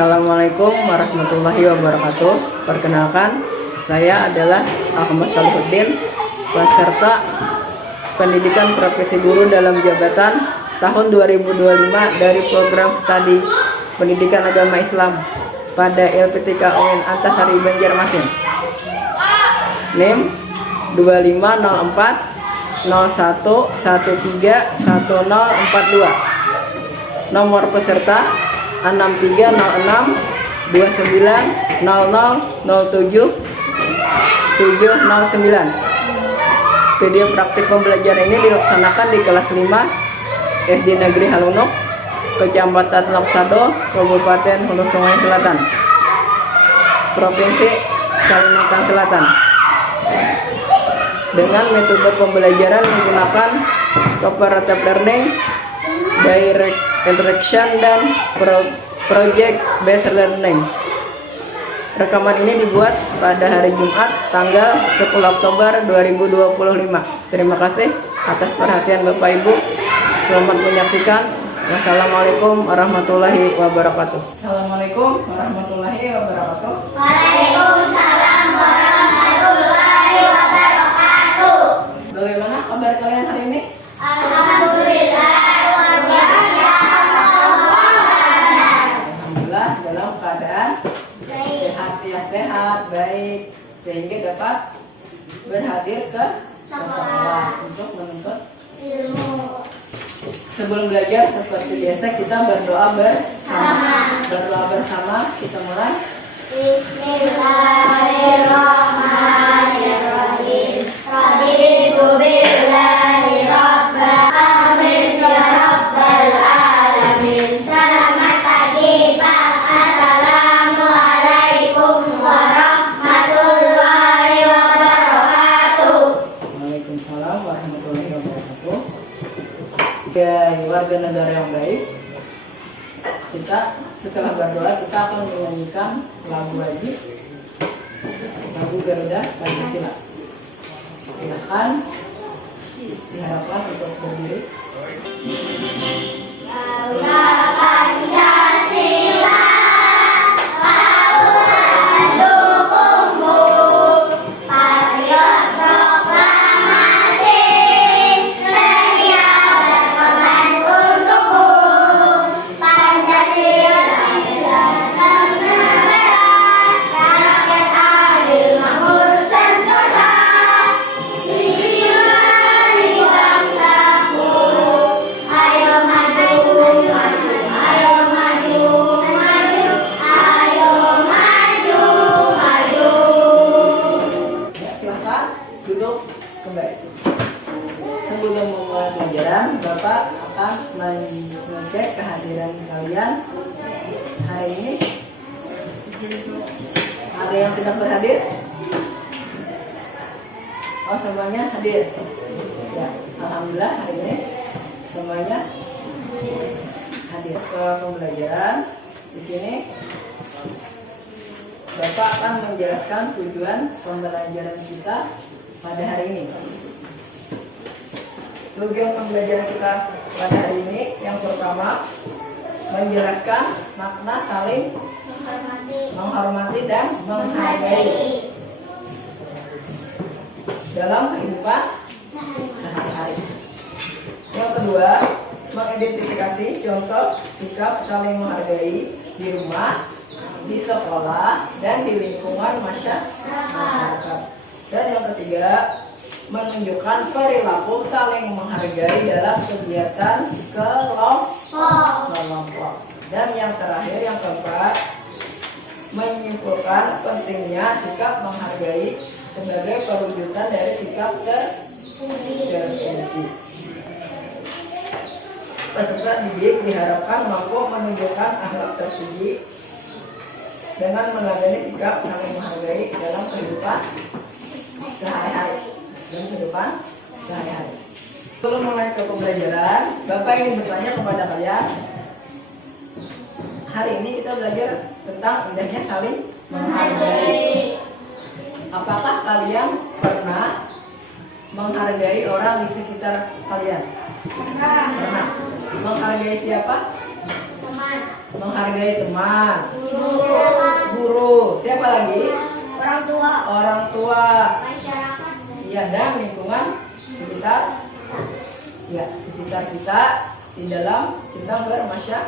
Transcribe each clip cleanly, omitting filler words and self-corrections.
Assalamualaikum warahmatullahi wabarakatuh. Perkenalkan, saya adalah Ahmad Salihuddin, peserta pendidikan profesi guru dalam jabatan tahun 2025 dari program studi pendidikan agama Islam pada LPTK UIN Antasari Banjarmasin. NIM 2504 01131042. Nomor peserta 6306 29 00 07 709. Video praktik pembelajaran ini dilaksanakan di kelas 5 SD Negeri Halunuk, Kecamatan Loksado, Kabupaten Hulu Sungai Selatan, Provinsi Kalimantan Selatan. Dengan metode pembelajaran menggunakan cooperative learning, direct interaction, dan project based learning. Rekaman ini dibuat pada hari Jumat tanggal 10 Oktober 2025. Terima kasih atas perhatian Bapak Ibu. Selamat menyaksikan. Wassalamualaikum warahmatullahi wabarakatuh. Assalamualaikum warahmatullahi wabarakatuh. Waalaikumsalam warahmatullahi wabarakatuh. Bagaimana kabar kalian hari ini? Alhamdulillah luar biasa. Alhamdulillah dalam keadaan sehat, baik, sehingga dapat berhadir ke sekolah untuk menuntut Ilmu. Sebelum belajar seperti biasa kita berdoa bersama. Kita mulai. Bismillahirrahmanirrahim. Raditu billahi rabban. Amin ya rabbal alamin. Selamat pagi Pak. Assalamualaikum warahmatullahi wabarakatuh. Waalaikumsalam warahmatullahi wabarakatuh. Ya, warga negara yang baik, kita setelah berdoa kita akan menyanyikan lagu wajib, lagu Garuda Pancasila. Silakan diharapkan untuk berdiri. Garuda Pancasila, lautan dukungmu, patriot proklamasi, setia berkorban untukmu. Pancasila dasar negara, rakyat adil makmur sentosa, diri bangsaku. Ayo maju, maju, ayo maju, maju, ayo maju, maju. Ya, silakan duduk kembali. Sebelum memulai pelajaran, Bapak akan mengecek kehadiran kalian hari ini. Ada yang tidak berhadir? Oh, semuanya hadir. Ya, alhamdulillah hari ini semuanya hadir ke pembelajaran. Di sini Bapak akan menjelaskan tujuan pembelajaran kita pada hari ini. Tujuan pembelajaran kita pada hari ini yang pertama, menjelaskan makna saling menghormati dan menghargai dalam kehidupan sehari-hari. Yang kedua, mengidentifikasi contoh sikap saling menghargai di rumah, di sekolah, dan di lingkungan masyarakat. Dan yang ketiga, menunjukkan perilaku saling menghargai dalam kegiatan kelompok. Dan yang terakhir, yang keempat, menyimpulkan pentingnya sikap menghargai sebagai perwujudan dari sikap terpuji. Peserta didik diharapkan mampu menunjukkan akhlak terpuji dengan meladeni sikap saling menghargai dalam kehidupan sehari-hari. Sebelum mulai ke pembelajaran, Bapak ingin bertanya kepada kalian. Hari ini kita belajar tentang indahnya saling menghargai. Apakah kalian pernah menghargai orang di sekitar kalian? Pernah. Menghargai siapa? Teman. Menghargai teman. orang tua. masyarakat, Ya, dan lingkungan sekitar. Ya, sekitar kita di dalam kita bermasyarakat.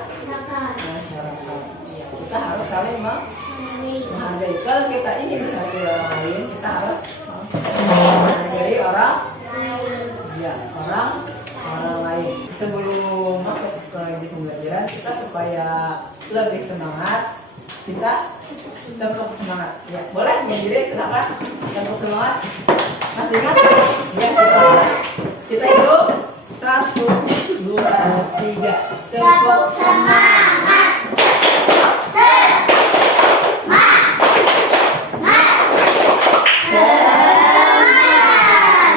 Ya, kita harus saling menghargai. Kalau kita ingin menghargai orang lain, kita harus menghargai orang. Ya, orang lain. Sebelum masuk ke pembelajaran, kita supaya lebih semangat, kita tepuk semangat. Ya, boleh berdiri, silakan tepuk semangat. Masih ingat? Ya, kita hitung 1, 2, 3. tepuk semangat,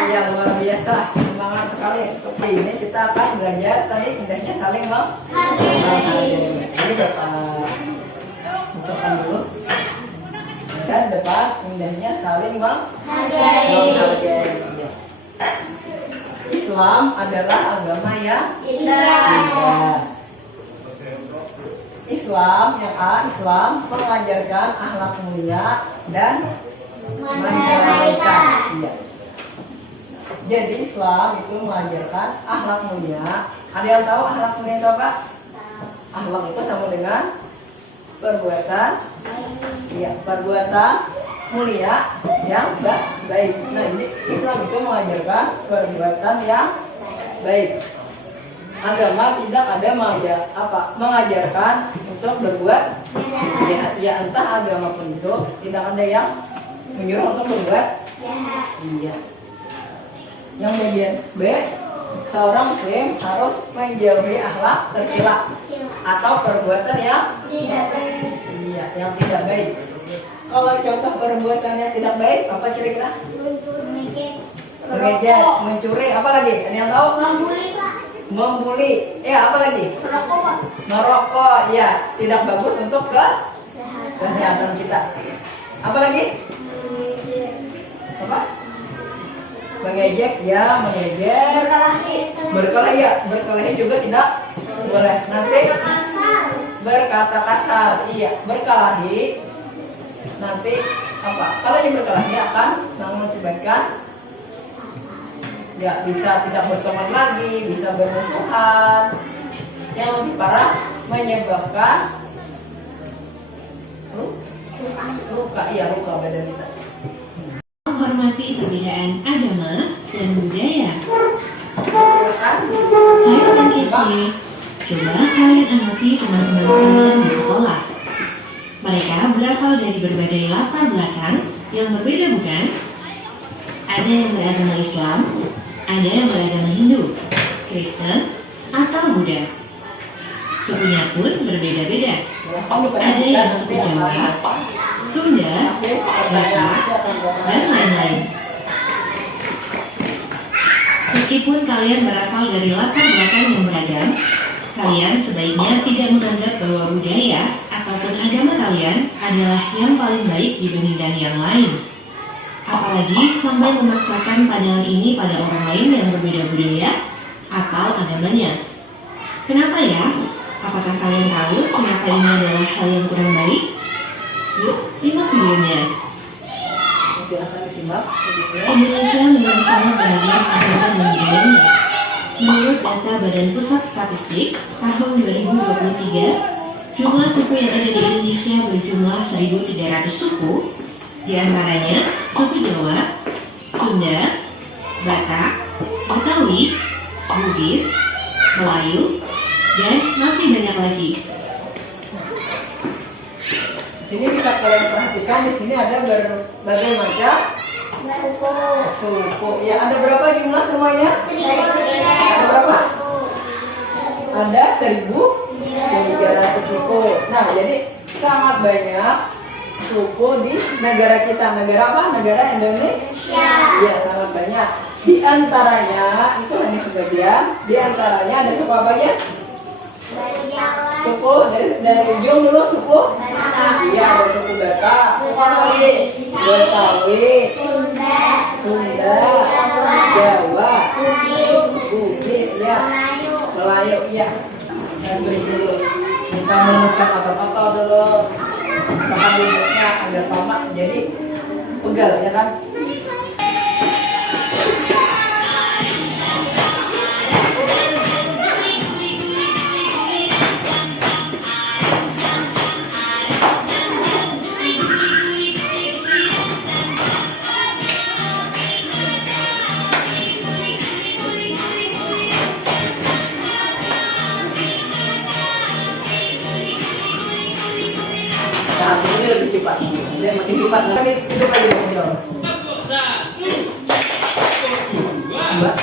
Ya, luar biasa, semangat sekali. Seperti ini kita akan belajar tadi indahnya saling menghargai. Ini Bapak ucapkan dulu. Dan depan indahnya saling menghargai. Ya. Islam adalah agama yang indah. Islam yang Islam mengajarkan akhlak mulia dan mencerahkan. Iya. Jadi Islam itu mengajarkan akhlak mulia. Ada yang tahu akhlak mulia itu apa? Akhlak itu sama dengan perbuatan. Iya, perbuatan mulia yang baik. Nah, ini Islam itu mengajarkan perbuatan yang baik. Agama tidak ada mengajarkan untuk berbuat ya entah agama pun itu tidak ada yang menyuruh untuk berbuat. Iya. Yang bagian B, seorang muslim harus menjauhi akhlak tercela atau perbuatan yang yang tidak baik. Kalau contoh perbuatan yang tidak baik apa kira-kira? Mengejek, mencuri, apa lagi? Ada yang tahu? Membuli, ya apa lagi? Merokok, ya tidak bagus untuk kesehatan kita. Apa lagi? Apa? Mengejek, ya mengejek. Berkelahi, ya berkelahi juga tidak boleh. Nanti berkata kasar, iya berkelahi. Nanti apa? Kalau yang berkelahi akan mengakibatkan ya bisa tidak berteman lagi, bisa bermusuhan. Yang lebih parah menyebabkan luka badan kita. Menghormati perbedaan agama dan budaya. Silakan. Hai anak kecil, coba kalian amati teman-teman kalian di sekolah. Mereka berasal dari berbagai latar belakang yang berbeda, bukan? Ada yang beragama Islam, ada yang beragama Hindu, Kristen, atau Buddha. Sukunya pun berbeda-beda. Ada yang suku Jawa, Sunda, Batak, dan lain-lain. Meskipun kalian berasal dari latar belakang yang beragam, kalian sebaiknya tidak menganggap bahwa budaya ataupun agama kalian adalah yang paling baik dibandingkan yang lain. Apalagi sampai memaksakan pandangan ini pada orang lain yang berbeda budaya atau agamanya. Kenapa ya? Apakah kalian tahu kenapa ini adalah hal yang kurang baik? Yuk, simak videonya. Indonesia memang sangat beragam agama dan budayanya. Menurut data Badan Pusat Statistik tahun 2023, jumlah suku yang ada di Indonesia berjumlah 1.300 suku, di antaranya suku Jawa, Sunda, Batak, Betawi, Bugis, Melayu, dan masih banyak lagi. Di sini bisa kalian perhatikan, di sini ada berbagai macam suku. Ya, ada berapa jumlah semuanya? Ada berapa? Ada 1.300 suku. Nah, jadi sangat banyak suku di negara kita. Negara apa? Negara Indonesia. Iya, sangat banyak. Di antaranya, itu hanya sebagian. Di antaranya ada suku apa ya? Suku dari ujung dulu suku. Iya, ada suku Batak. Suku apa lagi? Betawi, Sunda, Jawa, Bugis, ya, Melayu, ya. Dan dulu kita menuliskan kata-kata dulu. Bahan bentuknya ada tomat. Jadi pegal ya kan. Nah, ini lebih cepat. Dia makin cepat. Lagi hidup lagi dong. Tepuk satu, tepuk dua, Dua.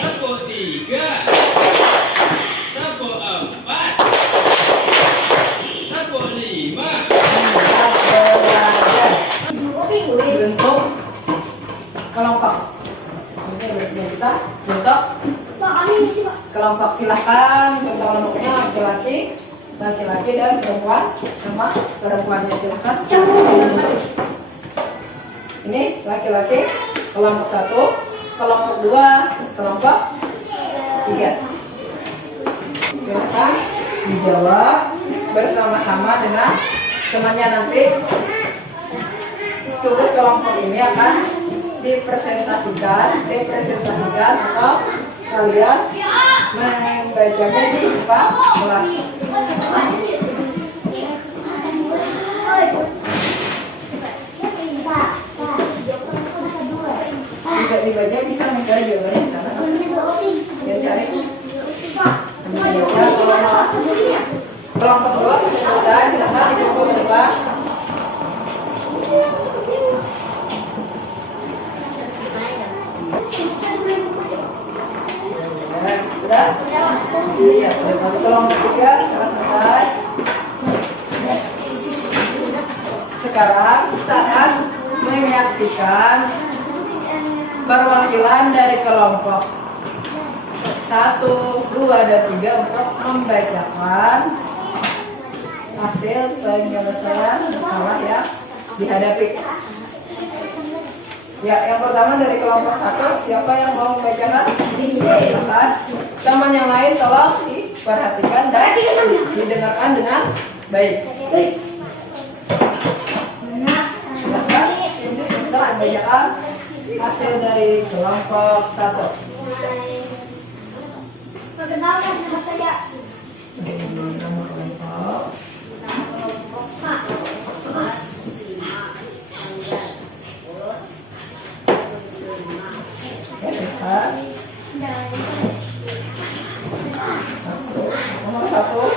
tepuk tiga, tepuk empat, tepuk lima. Bentuk kelompok. Ini bentuknya kita bentuk kelompok. Silahkan bentuk kelompoknya laki-laki dan perempuan, sama perempuannya silahkan. Ini laki-laki kelompok 1, kelompok 2, kelompok 3. Silahkan dijawab bersama-sama dengan temannya nanti. Tugas kelompok ini akan dipresentasikan atau kalian membacanya di depan kelas. Tidak dibaca bisa mencari jawabannya di sana. Ya cari. Kelompok 2 selesai, silakan dicoba ke depan. Sudah? Iya, kelompok 3 selesai. Sekarang kita akan menyaksikan perwakilan dari kelompok 1, 2, dan 3 untuk membacakan hasil penyelesaian masalah yang dihadapi. Ya, yang pertama dari kelompok 1, siapa yang mau membacakan? Silakan. Teman yang lain tolong diperhatikan dan didengarkan dengan baik. Silakan. Ini kita membacakan hasil dari kelompok 1. Perkenalkan nama saya. Nama kelompok. Ya, lihat. Nomor 1.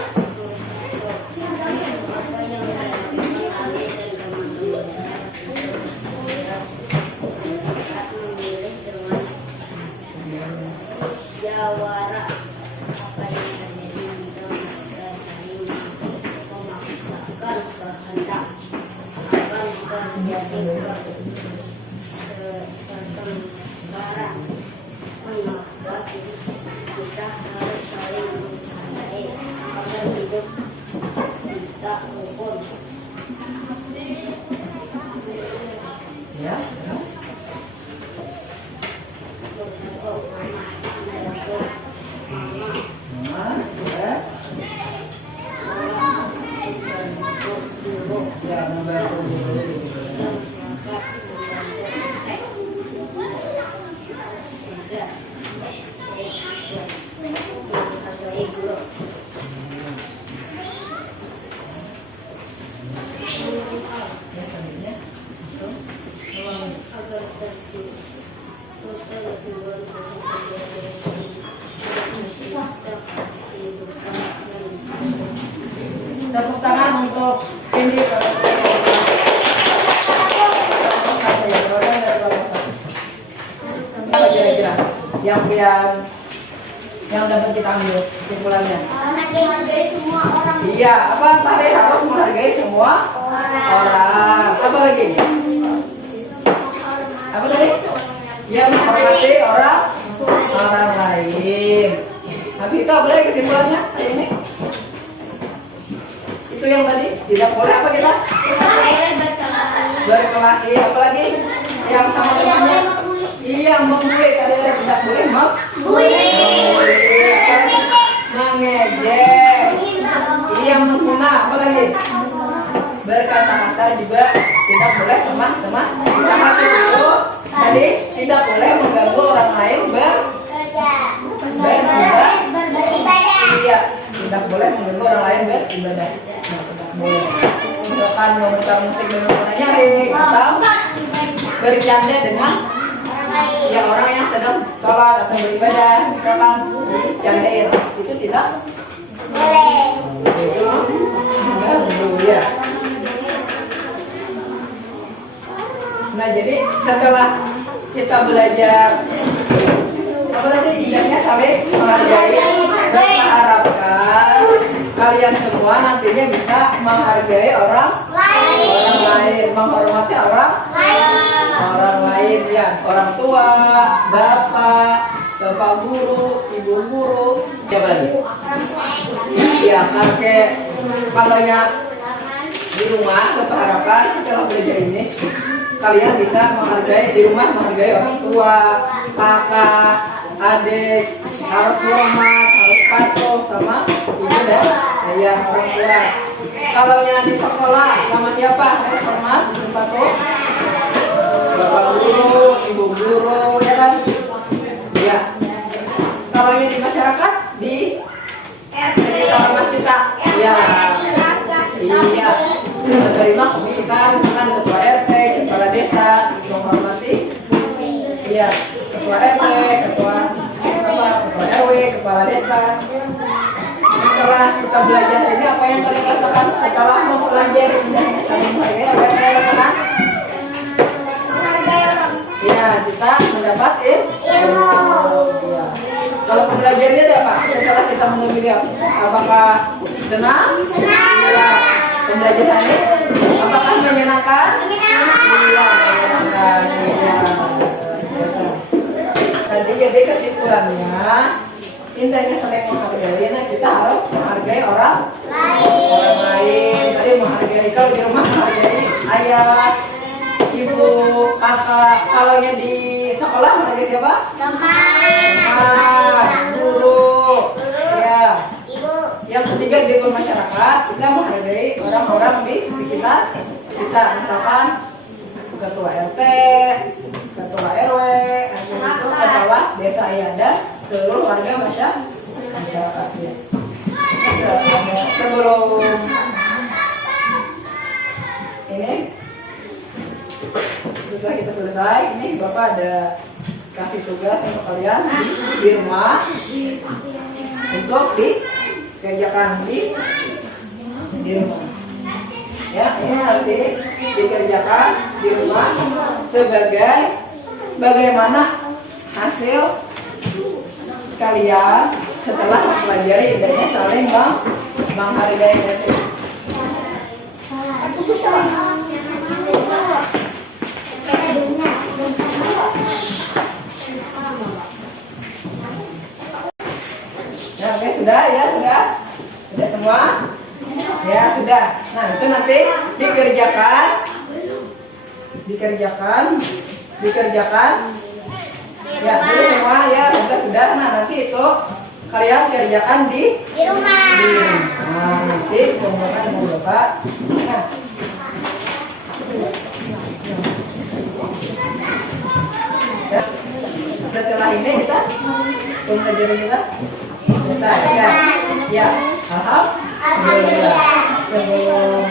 Jawara apa yang terjadi dalam dan saling memaksakan kehendak akan terjadi pertengkaran. Mengapa kita harus saling menghargai agar hidup kita rukun. Ya, ya. Nah, ya. Ya, membantu dulu. Tepuk tangan untuk ini. Apa kira-kira yang dapat kita ambil kesimpulannya? Menghargai semua orang. Iya, apa Pak Re harus menghargai semua orang. Apa lagi? Apa tadi? Ya, menghormati orang lain. Tapi itu apa lagi kesimpulannya hari ini? Itu yang tadi tidak boleh apa kita? Berkelahi. Apa lagi? Yang sama temannya? Iya, membuli. Tadi ada tidak boleh membuli. Mengejek. Iya, menghina. Apa lagi? Berkata kasar juga tidak tidak boleh teman-teman kita masih itu tadi tidak boleh mengganggu orang lain beribadah. Iya, tidak boleh mengganggu orang lain beribadah. Tidak boleh. Misalkan memutar musik dengan nyanyi atau bercanda dengan ya orang yang sedang sholat atau beribadah, misalkan dicandain, itu tidak boleh. itu mengganggu ya. Nah jadi setelah kita belajar apa tadi idenya saling menghargai dan mengharapkan kalian semua nantinya bisa menghargai orang lain, menghormati orang lain ya, orang tua, bapak guru, ibu guru, siapa lagi? Ya kakek. Kalau yang di rumah kita harapkan setelah belajar ini kalian bisa menghargai di rumah, menghargai orang tua, kakak, adik, harus hormat, harus patuh sama ibu dan ayah orang tua. Kalau yang di sekolah sama siapa harus hormat, harus patuh, bapak guru, ibu guru, ya kan? Ya. Kalau yang di masyarakat di sekitar rumah kita, ya, iya. Menerima pemilihan dengan ketua RT, kepala desa, menghormati, ya, ketua RT, ketua RW, kepala desa. Setelah kita belajar ini apa yang kalian rasakan setelah mempelajari indahnya saling menghargai apa yang kalian rasakan? Ya, kita mendapat ilmu. Ya. Kalau pembelajarannya ada apa? Setelah kita mengambil apakah senang? Ya. Pembelajarannya apakah menyenangkan? Iya, menyenangkan. Iya. Tadi jadi kesimpulannya indahnya saling menghargai. Nah, kita harus menghargai orang lain. Tadi menghargai kalau di rumah menghargai ayah, ibu, kakak. Kalau yang di sekolah menghargai siapa? Teman, guru, ya. Yang ketiga di masyarakat kita menghargai orang-orang di sekitar kita, misalkan ketua RT, ketua RW, itu kepala desa ya, dan seluruh warga masyarakat ya. Sebelum ini sudah kita selesai, ini Bapak ada kasih tugas untuk kalian di rumah untuk dikerjakan di rumah. Ya, ini nanti dikerjakan di rumah sebagai bagaimana hasil kalian setelah mempelajari indahnya saling menghargai. Nah, oke, sudah semua? Ya, sudah. Nah, itu nanti dikerjakan. Ya, jadi semua ya, sudah. Nah, nanti itu kalian kerjakan di rumah. Nah, nanti pembuatan Bapak. Nah. Ya. Setelah ini kita pembelajaran kita selesai. Ya, alhamdulillah. Sebelum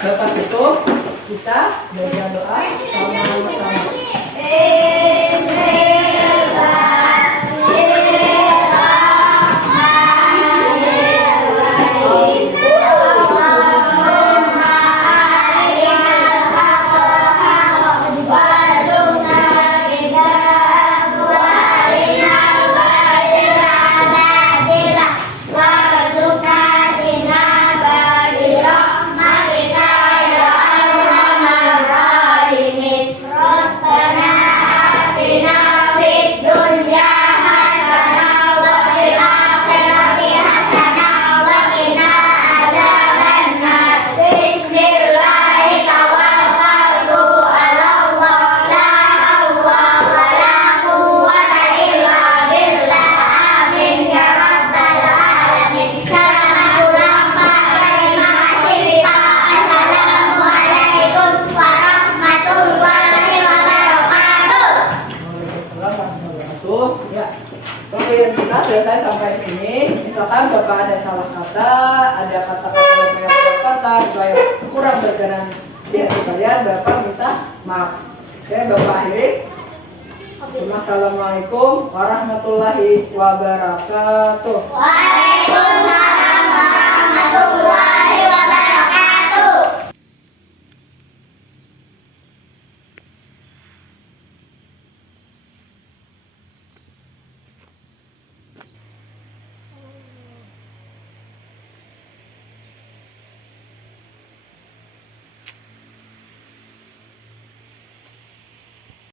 Bapak tutup, kita baca doa sama-sama. Rabbana atina Bapak ada salah kata, ada kata-kata yang kata yang kurang berkenan di hati kalian, Bapak minta maaf. Oke, Bapak akhiri. Assalamualaikum warahmatullahi wabarakatuh. Waalaikumsalam.